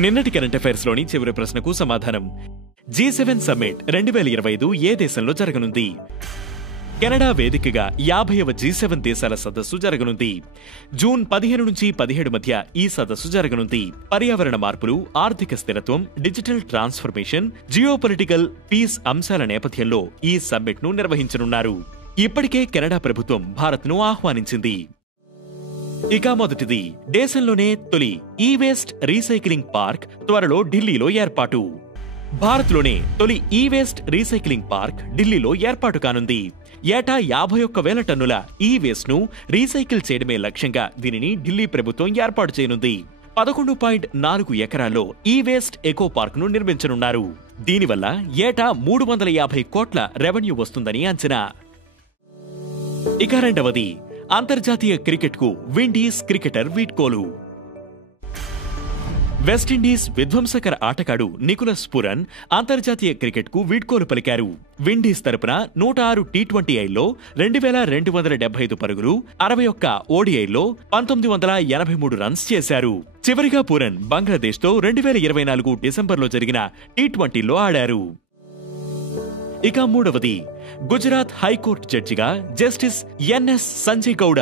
నిన్నటి current affairs లోని చివరి ప్రశ్నకు సమాధానం. G7 సమ్మిట్ 2025 ఏ దేశంలో జరగనుంది? కెనడా వేదికగా 50వ G7 దేశాల సదస్సు జరగనుంది. జూన్ 15 నుంచి 17 మధ్య ఈ సదస్సు జరగనుంది. పర్యావరణ మార్పులు, ఆర్థిక స్థిరత్వం, డిజిటల్ ట్రాన్స్ఫర్మేషన్, జియోపొలిటికల్, పీస్ అంశాల నేపథ్యంలో ఈ సమ్మిట్ ను నిర్వహించనున్నారు. ఇప్పటికే కెనడా ప్రభుత్వం భారత్ను ఆహ్వానించింది. ఇక మొదటిది, దేశంలోనే తొలి ఈ-వేస్ట్ రీసైక్లింగ్ పార్క్ త్వరలో ఢిల్లీలో ఏర్పాటు. భారత్లోనే తొలి ఈ-వేస్ట్ రీసైక్లింగ్ పార్క్ ఢిల్లీలో ఏర్పాటు కానుంది. ఏటా 51,000 టన్నుల ఈ-వేస్ట్ ను రీసైకిల్ చేయడమే లక్ష్యంగా దీనిని ఢిల్లీ ప్రభుత్వం ఏర్పాటు చేయనుంది. 11.4 ఎకరాల్లో ఈ-వేస్ట్ ఎకో పార్క్ ను నిర్మించనున్నారు. దీనివల్ల ఏటా 350 కోట్ల రెవెన్యూ వస్తుందని అంచనా. ఇక రెండవది, అంతర్జాతీయ క్రికెట్ కు విండీస్ క్రికెటర్ వీడ్కోలు. వెస్టిండీస్ విధ్వంసకర ఆటగాడు నికోలస్ పురన్ అంతర్జాతీయ క్రికెట్ కు వీడ్కోలు పలికారు. విండీస్ తరపున 106 టీ20ఐల్లో 2,275 పరుగులు, 61 ఓడిఐల్లో 1983 రన్స్ చేశారు. చివరిగా పురన్ బంగ్లాదేశ్ తో 2024 డిసెంబర్లో జరిగిన టీ20లో ఆడారు. ఇక మూడవది, గుజరాత్ హైకోర్టు జడ్జిగా justice N S Sanjay Gowda.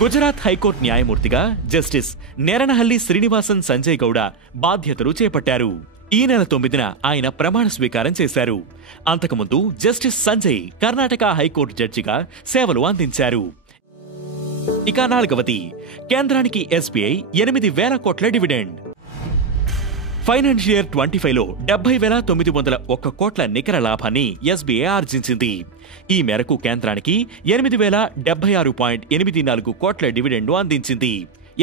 Gujarat high court న్యాయమూర్తిగా జస్టిస్ నేరనహల్లి శ్రీనివాసన్ సంజయ్ గౌడ బాధ్యతలు చేపట్టారు. ఈ నెల 9న ఆయన ప్రమాణ స్వీకారం చేశారు. అంతకుముందు జస్టిస్ సంజయ్ కర్ణాటక హైకోర్టు జడ్జిగా సేవలు అందించారు. ఇక నాలుగవది, కేంద్రానికి ఎస్బీఐ 8,000 కోట్ల డివిడెండ్. ఫైనాన్షియల్ ఇయర్ 25లో 70,901 కోట్ల నికర లాభాన్ని ఎస్బీఐ ఆర్జించింది. ఈ మేరకు కేంద్రానికి 8,076.84 కోట్ల డివిడెండ్ను అందించింది.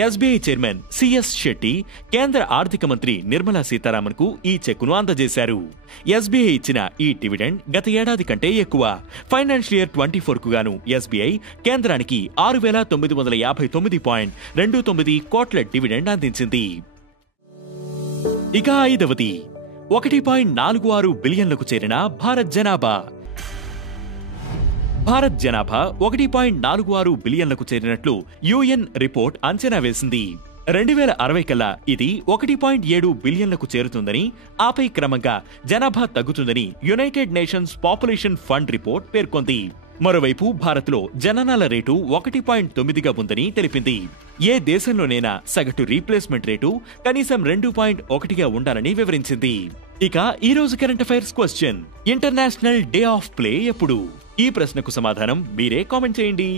ఎస్బీఐ చైర్మన్ సిఎస్ శెట్టి కేంద్ర ఆర్థిక మంత్రి నిర్మలా సీతారామన్ కు ఈ చెక్కును అందజేశారు. ఎస్బీఐ ఇచ్చిన ఈ డివిడెండ్ గత ఏడాది కంటే ఎక్కువ. ఫైనాన్షియల్ ఇయర్ 24కు గాను ఎస్బీఐ కేంద్రానికి 6,959.29 కోట్ల డివిడెండ్ అందించింది. ఇక ఐదవది, 1.46 బిలియన్లకు చేరిన భారత్ జనాభా. భారత్ జనాభా 1.46 బిలియన్లకు చేరినట్లు యుఎన్ రిపోర్ట్ అంచనా వేసింది. 2060 కల్లా ఇది 1.7 బిలియన్లకు చేరుతుందని, ఆపై క్రమంగా జనాభా తగ్గుతుందని United nations population fund report పేర్కొంది. మరోవైపు భారత్లో జననాల రేటు 1.9గా ఉందని తెలిపింది. ఏ దేశంలోనైనా సగటు రీప్లేస్మెంట్ రేటు కనీసం 2.1గా ఉండాలని వివరించింది. ఇక ఈ రోజు current affairs question, international day of play ఎప్పుడు? ఈ ప్రశ్నకు సమాధానం మీరే కామెంట్ చేయండి.